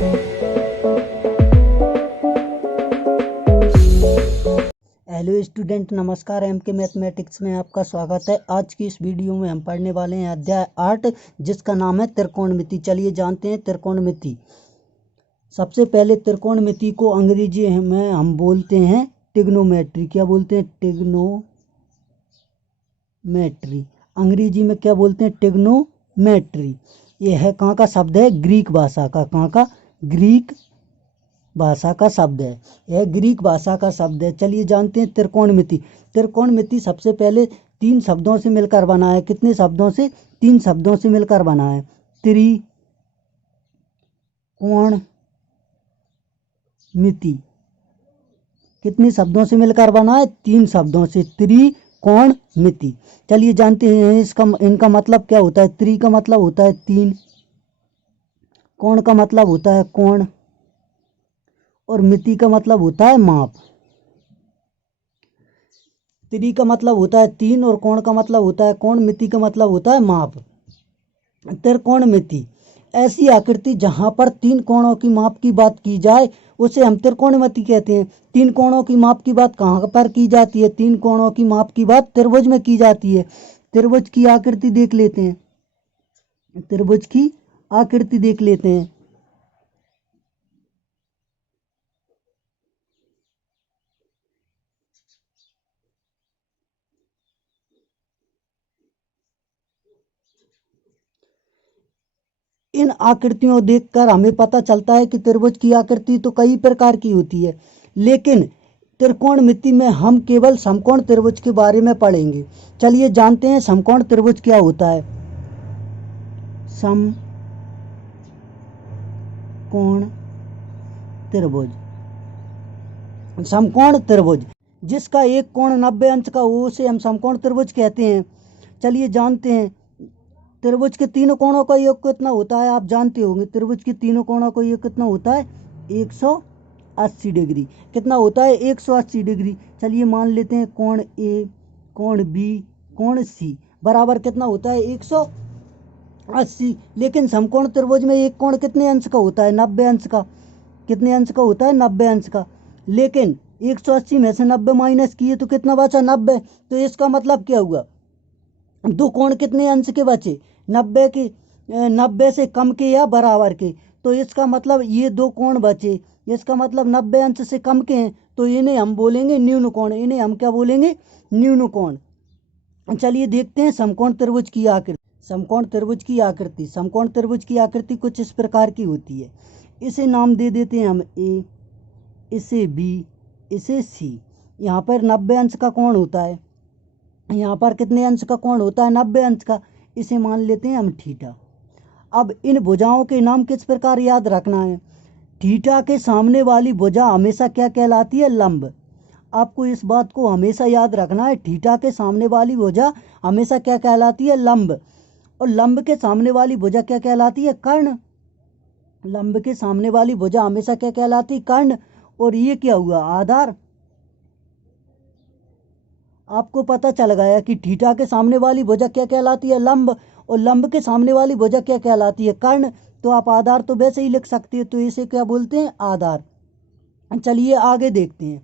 Hello student, नमस्कार। MK mathematics में आपका स्वागत है। आज की इस वीडियो में हम पढ़ने वाले हैं अध्याय 8, जिसका नाम है त्रिकोणमिति। चलिए जानते हैं त्रिकोणमिति। सबसे पहले त्रिकोणमिति को अंग्रेजी में हम बोलते हैं ट्रिग्नोमेट्री। क्या बोलते हैं? ट्रिग्नोमेट्री। अंग्रेजी में क्या बोलते हैं? ट्रिग्नोमेट्री। यह है कहाँ का शब्द है? ग्रीक भाषा का। कहाँ का? ग्रीक भाषा का शब्द है। यह ग्रीक भाषा का शब्द है। चलिए जानते हैं त्रिकोणमिति। त्रिकोणमिति सबसे पहले 3 शब्दों से मिलकर बना है। कितने शब्दों से? 3 शब्दों से मिलकर बना है। त्रिकोणमिति कितने शब्दों से मिलकर बना है? 3 शब्दों से। त्रिकोणमिति। चलिए जानते हैं इनका मतलब क्या होता है। त्रि का मतलब होता है 3, कोण का मतलब होता है कोण, और मिति का मतलब होता है माप। त्रि का मतलब होता है 3 और कोण का मतलब होता है कोण, मिति का मतलब होता है माप। त्रिकोणमिति ऐसी आकृति जहां पर 3 कोणों की माप की बात की जाए उसे हम त्रिकोणमिति कहते हैं। 3 कोणों की माप की बात कहां पर की जाती है? 3 कोणों की माप की बात त्रिभुज में की जाती है। त्रिभुज की आकृति देख लेते हैं। त्रिभुज की आकृति देख लेते हैं। इन आकृतियों देखकर हमें पता चलता है कि त्रिभुज की आकृति तो कई प्रकार की होती है, लेकिन त्रिकोणमिति में हम केवल समकोण त्रिभुज के बारे में पढ़ेंगे। चलिए जानते हैं समकोण त्रिभुज क्या होता है। समकोण त्रिभुज, समकोण त्रिभुज जिसका एक कोण 90 अंश का हो उसे हम समकोण त्रिभुज कहते हैं। चलिए जानते हैं त्रिभुज के तीनों कोणों का योग कितना होता है। आप जानते होंगे त्रिभुज के तीनों कोणों का योग कितना होता है? 180 डिग्री। कितना होता है? 180 डिग्री। चलिए मान लेते हैं कोण ए, कोण बी, कोण सी बराबर कितना होता है? 180। लेकिन समकोण त्रिभुज में एक कोण कितने अंश का होता है? 90 अंश का। कितने अंश का होता है? 90 अंश का। लेकिन 180 में से 90 माइनस किए तो कितना बचा? 90। तो इसका मतलब क्या हुआ? 2 कोण कितने अंश के बचे? 90 से कम के या बराबर के। तो इसका मतलब ये 2 कोण बचे। इसका मतलब 90 अंश से कम के हैं, तो इन्हें हम बोलेंगे न्यून कोण। इन्हें हम क्या बोलेंगे? न्यून कोण। चलिए देखते हैं समकोण त्रिभुज की आकृति। समकोण त्रिभुज की आकृति। समकोण त्रिभुज की आकृति कुछ इस प्रकार की होती है। इसे नाम दे देते हैं हम ए, इसे बी, इसे सी। यहाँ पर 90 अंश का कोण होता है। यहाँ पर कितने अंश का कोण होता है? 90 अंश का। इसे मान लेते हैं हम थीटा। अब इन भुजाओं के नाम किस प्रकार याद रखना है? थीटा के सामने वाली भुजा हमेशा क्या कहलाती है? लंब। आपको इस बात को हमेशा याद रखना है। थीटा के सामने वाली भुजा हमेशा क्या कहलाती है? लंब। और लंब के सामने वाली भुजा क्या कहलाती है? कर्ण। लंब के सामने वाली भुजा हमेशा क्या कहलाती है? कर्ण। और ये क्या हुआ? आधार। आपको पता चल गया कि थीटा के सामने वाली भुजा क्या कहलाती है? लंब। और लंब के सामने वाली भुजा क्या कहलाती है? कर्ण। तो आप आधार तो वैसे ही लिख सकते हैं, तो इसे क्या बोलते हैं? आधार। चलिए आगे देखते हैं।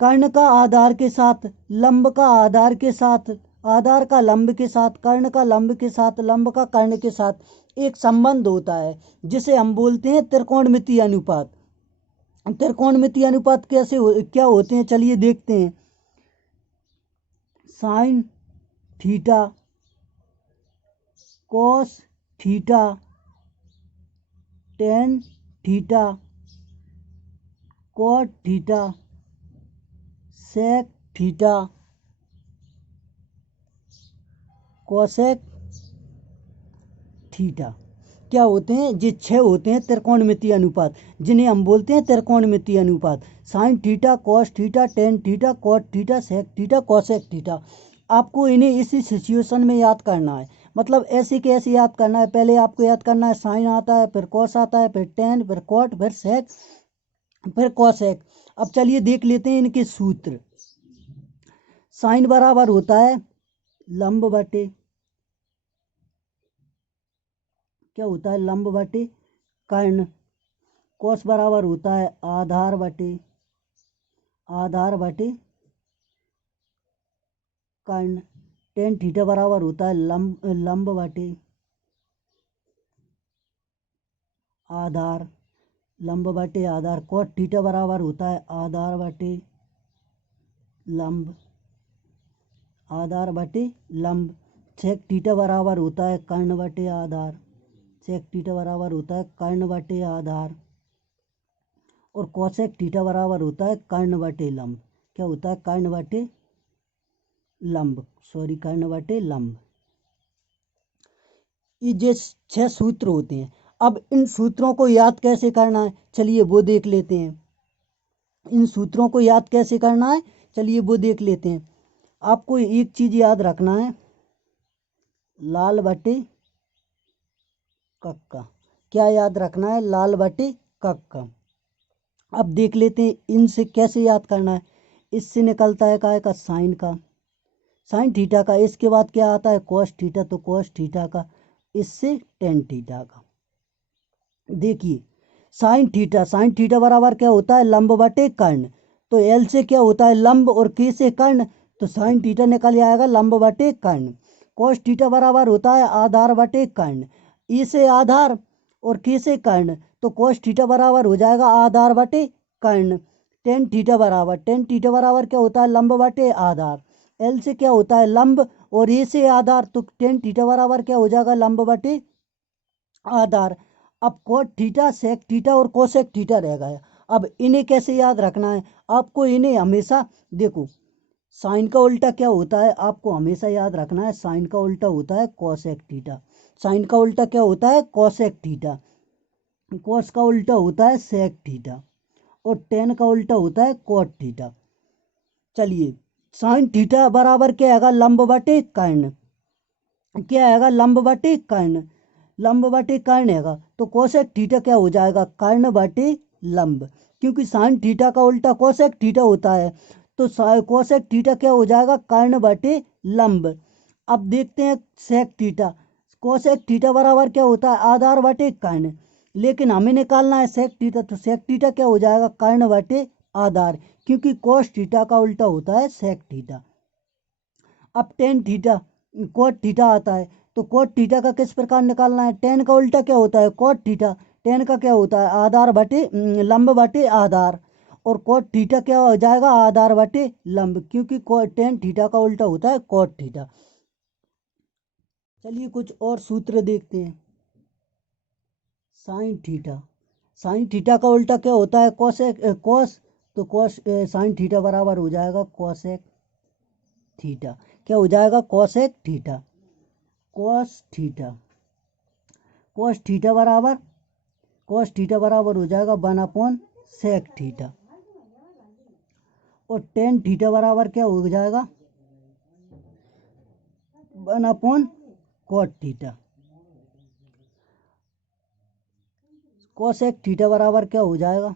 कर्ण का आधार के साथ, लंब का आधार के साथ, आधार का लंब के साथ, कर्ण का लंब के साथ, लंब का कर्ण के साथ एक संबंध होता है, जिसे हम बोलते हैं त्रिकोणमितीय अनुपात। त्रिकोणमितीय अनुपात क्या होते हैं? चलिए देखते हैं। Sine theta cos theta tan theta cot theta sec theta cosec theta क्या होते हैं? ये 6 होते हैं त्रिकोणमितीय अनुपात, जिन्हें हम बोलते हैं त्रिकोणमितीय अनुपात। Sine theta, cos theta, tan theta, cot theta, sec theta, cosec theta. आपको इन्हें इसी सिचुएशन में याद करना है। मतलब ऐसे कैसे याद करना है? पहले आपको याद करना है साइन आता है, फिर कॉस आता है, फिर टेन, फिर कॉट, फिर सेक, फिर कोसेक। अब चलिए देख लेते हैं इनके सूत्र। साइन बराबर होता है लंब बटे, क्या होता है? लंब बटे कर्ण। कॉस बराबर होता है आधार बटे कर्ण। टेन थीटा बराबर होता है लंब बटे आधार, लंब बटे आधार। कॉट थीटा बराबर होता है आधार बटे लंब, आधार बटे लंब। सेक थीटा बराबर होता है कर्ण बटे आधार, सेक थीटा बराबर होता है कर्ण बटे आधार। और कोसेक थीटा बराबर होता है कर्ण बटे लंब। क्या होता है? कर्ण बटे लंब, सॉरी कर्ण बटे लंब। ये जो 6 सूत्र होते हैं, अब इन सूत्रों को याद कैसे करना है, चलिए वो देख लेते हैं। इन सूत्रों को याद कैसे करना है, चलिए वो देख लेते हैं। आपको एक चीज याद रखना है, लाल बटे कक्का। क्या याद रखना है? लाल बटे कक्का। अब देख लेते हैं इनसे कैसे याद करना है। इससे निकलता है काय का? साइन का, साइन थीटा का। इसके बाद क्या आता है? कॉस थीटा, तो कॉस थीटा का। इससे टेन थीटा का। देखिए साइन थीटा बराबर क्या होता है? लंब बटे कर्ण। तो एल से क्या होता है? लंब, और के से कर्ण, तो साइन थीटा निकल आएगा लंब बटे कर्ण। कॉस थीटा बराबर होता है आधार बटे कर्ण। ई से आधार और के से कर्ण, तो कॉस थीटा बराबर हो जाएगा आधार बटे कर्ण। टेन थीटा बराबर क्या होता है? लंब बटे आधार। एल से क्या होता है? लंब, और ए से आधार, तो टेन थीटा बराबर क्या हो जाएगा? लंब बटे आधार। अब कॉट थीटा, सेक थीटा और कोसेक थीटा रह गया। अब इन्हें कैसे याद रखना है? आपको इन्हें हमेशा, देखो साइन का उल्टा क्या होता है? आपको हमेशा याद रखना है, साइन का उल्टा होता है कोसेक थीटा। साइन का उल्टा क्या होता है? Cosec theta. कोस का उल्टा होता है सेक थीटा, और टेन का उल्टा होता है कॉट थीटा। चलिए साइन थीटा बराबर क्या आएगा? लंब बटे कर्ण। क्या आएगा? लंब बटे कर्ण, लंब बटे कर्ण हैगा। तो कोसेक थीटा क्या हो जाएगा? कर्ण बटे लंब, क्योंकि साइन थीटा का उल्टा कोसेक थीटा होता है। तो कोसेक थीटा क्या हो जाएगा? कर्ण बटे लंब। अब देखते हैं सेक थीटा। कोसेक थीटा बराबर क्या होता है? आधार बटे कर्ण। लेकिन हमें निकालना है सेक थीटा, तो सेक थीटा क्या हो जाएगा? कर्ण बटे आधार, क्योंकि कोस थीटा का उल्टा होता है सेक थीटा। अब टेन थीटा, कोट थीटा आता है, तो कोट थीटा का किस प्रकार निकालना है? टेन का उल्टा क्या होता है? Cot theta. टेन का क्या होता है? आधार बटे लंब बटे आधार। और कोट थीटा क्या हो जाएगा? आधार बटे लंब, क्योंकि टेन थीटा का उल्टा होता है कोट थीटा। चलिए कुछ और सूत्र देखते हैं। साइन थीटा, साइन थीटा का उल्टा क्या होता है? कोसेक कोस, तो कोस साइन थीटा बराबर हो जाएगा कोसेक थीटा। क्या हो जाएगा? Cosec theta. Cos theta, cos theta बराबर, कोस थीटा बराबर हो जाएगा 1 सेक थीटा। और टेन थीटा बराबर क्या हो जाएगा? 1 कोट थीटा। कोसेक थीटा बराबर क्या हो जाएगा?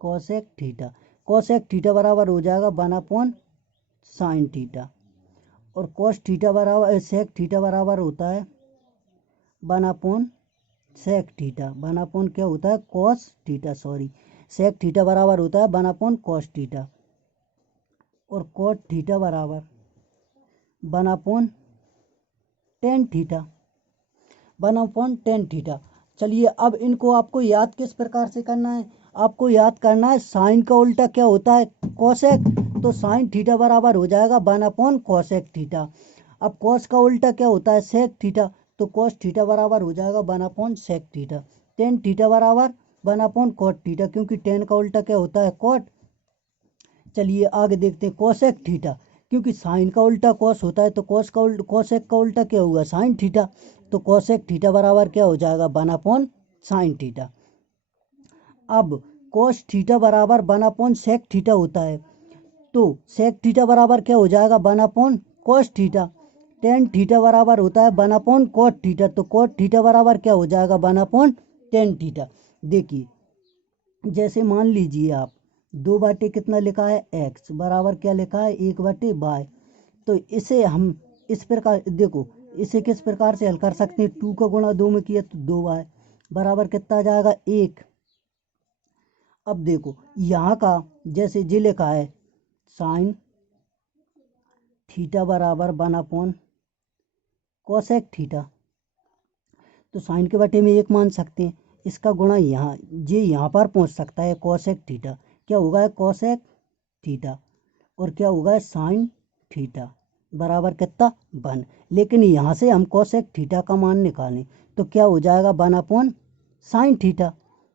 Cosec theta. कोसेक थीटा बराबर हो जाएगा 1 साइन थीटा। और कोस थीटा बराबर सेक थीटा बराबर होता है 1 सेक थीटा। 1 क्या होता है? Cos theta, sorry sec theta बराबर होता है 1 कॉस थीटा। और कोट थीटा बराबर 1 टेन थीटा, 1 थीटा। चलिए अब इनको आपको याद किस प्रकार से करना है? आपको याद करना है साइन का उल्टा क्या होता है? कोसेक। तो साइन थीटा बराबर हो जाएगा 1 कोसेक थीटा। अब कोस का उल्टा क्या होता है? Sec theta. तो कोस थीटा बराबर हो जाएगा 1 सेक थीटा। टेन थीटा बराबर 1 कोट थीटा, क्योंकि टेन का उल्टा क्या होता है? कोट। चलिए आगे देखते हैं कोसेक थीटा, क्योंकि साइन का उल्टा कोस होता है, तो कोस का उल्टा, कोसेक का उल्टा क्या होगा? Sine theta. तो कोसेक थीटा बराबर क्या हो जाएगा? 1 साइन थीटा। अब कोस थीटा बराबर 1 सेक थीटा होता है, तो सेक थीटा बराबर क्या हो जाएगा? 1 कोस थीटा। टेन थीटा बराबर होता है 1 कोट थीटा, तो कोट थीटा बराबर क्या हो जाएगा? 1 टेन थीटा। देखिए जैसे मान लीजिए आप 2 बटे कितना लिखा है? एक्स बराबर क्या लिखा है? 1/y। तो इसे हम इस प्रकार देखो, इसे किस प्रकार से हल कर सकते हैं? 2 का गुणा 2 में किया तो 2y बराबर कितना आ जाएगा? 1। अब देखो यहाँ का जैसे जे लिखा है साइन थीटा बराबर 1/cos थीटा, तो साइन के बटे में 1 मान सकते हैं। इसका गुणा यहाँ जे यहाँ पर पहुँच सकता है कोसेक थीटा, क्या होगा कोसेक थीटा, और क्या होगा साइन थीटा बराबर कितना 1। लेकिन यहाँ से हम कोसेक थीटा का मान निकालें तो क्या हो जाएगा 1/sin थीटा,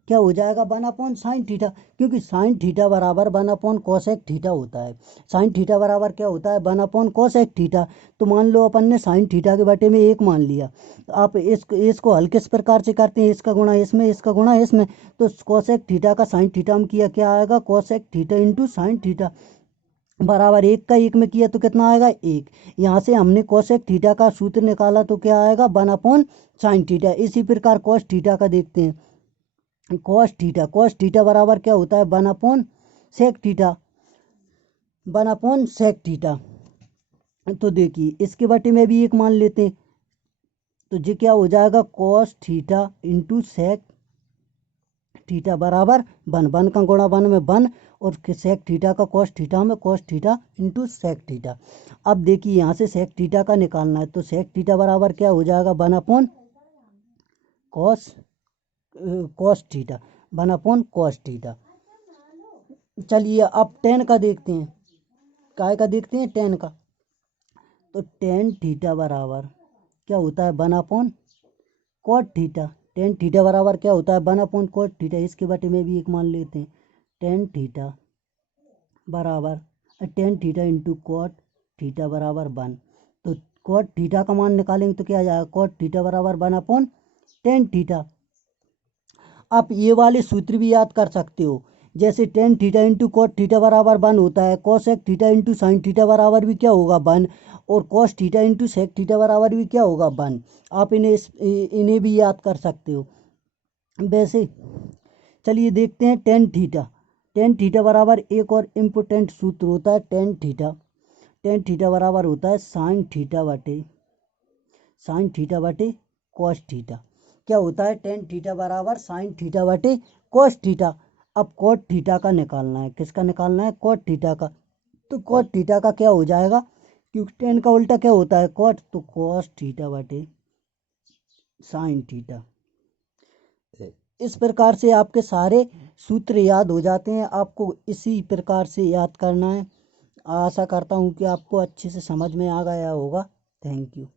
क्या हो जाएगा 1/sin थीटा, क्योंकि साइन थीटा बराबर 1/कोसेक थीटा होता है। साइन थीटा बराबर क्या होता है 1/कोसेक थीटा। तो मान लो अपन ने साइन थीटा के बटे में 1 मान लिया। आप इसको हल किस प्रकार से करते हैं, इसका गुणा इसमें, इसका गुणा इसमें। तो कोसेक थीटा का साइन थीटा में किया क्या आएगा cosec theta into sine theta बराबर 1 का 1 में किया तो कितना आएगा 1। यहाँ से हमने कोसेक थीटा का सूत्र निकाला तो क्या आएगा 1/sin थीटा। इसी प्रकार कोस थीटा का देखते हैं। कोस थीटा बराबर क्या होता है 1/sec थीटा, 1/sec थीटा। तो देखिए इसके बटे में भी 1 मान लेते हैं तो ये क्या हो जाएगा cos theta into sec theta बराबर 1 का गुणा 1 में 1 और सेक थीटा का कोस थीटा में cos theta into sec theta. अब देखिए यहाँ से सेक थीटा का निकालना है तो सेक थीटा बराबर क्या हो जाएगा 1/cos थीटा, 1/cos थीटा। चलिए अब टेन का देखते हैं, काय का देखते हैं टेन का। तो टेन थीटा बराबर क्या होता है 1/cot थीटा, टेन थीटा बराबर क्या होता है 1/cot थीटा। इसके बटे में भी 1 मान लेते हैं, टेन थीटा बराबर tan theta into cot theta बराबर 1। तो कॉट थीटा का मान निकालेंगे तो क्या आ जाएगा कॉट थीटा बराबर 1/टेन थीटा। आप ये वाले सूत्र भी याद कर सकते हो, जैसे tan theta into cot theta बराबर 1 होता है, cosec theta into sine theta बराबर भी क्या होगा 1, और cos theta into sec theta बराबर भी क्या होगा 1। आप इन्हें भी याद कर सकते हो। वैसे चलिए देखते हैं टेन थीटा बराबर एक और इम्पोर्टेंट सूत्र होता है टेन थीटा बराबर होता है साइन थीटा बटे कॉस थीटा। क्या होता है टेन थीटा बराबर साइन थीटा बटे कॉस थीटा। अब कॉट थीटा का निकालना है, किसका निकालना है कॉट थीटा का। तो कॉट थीटा का क्या हो जाएगा, क्योंकि टेन का उल्टा क्या होता है कॉट, तो कॉस थीटा बटे साइन थीटा। इस प्रकार से आपके सारे सूत्र याद हो जाते हैं, आपको इसी प्रकार से याद करना है। आशा करता हूँ कि आपको अच्छे से समझ में आ गया होगा। Thank you.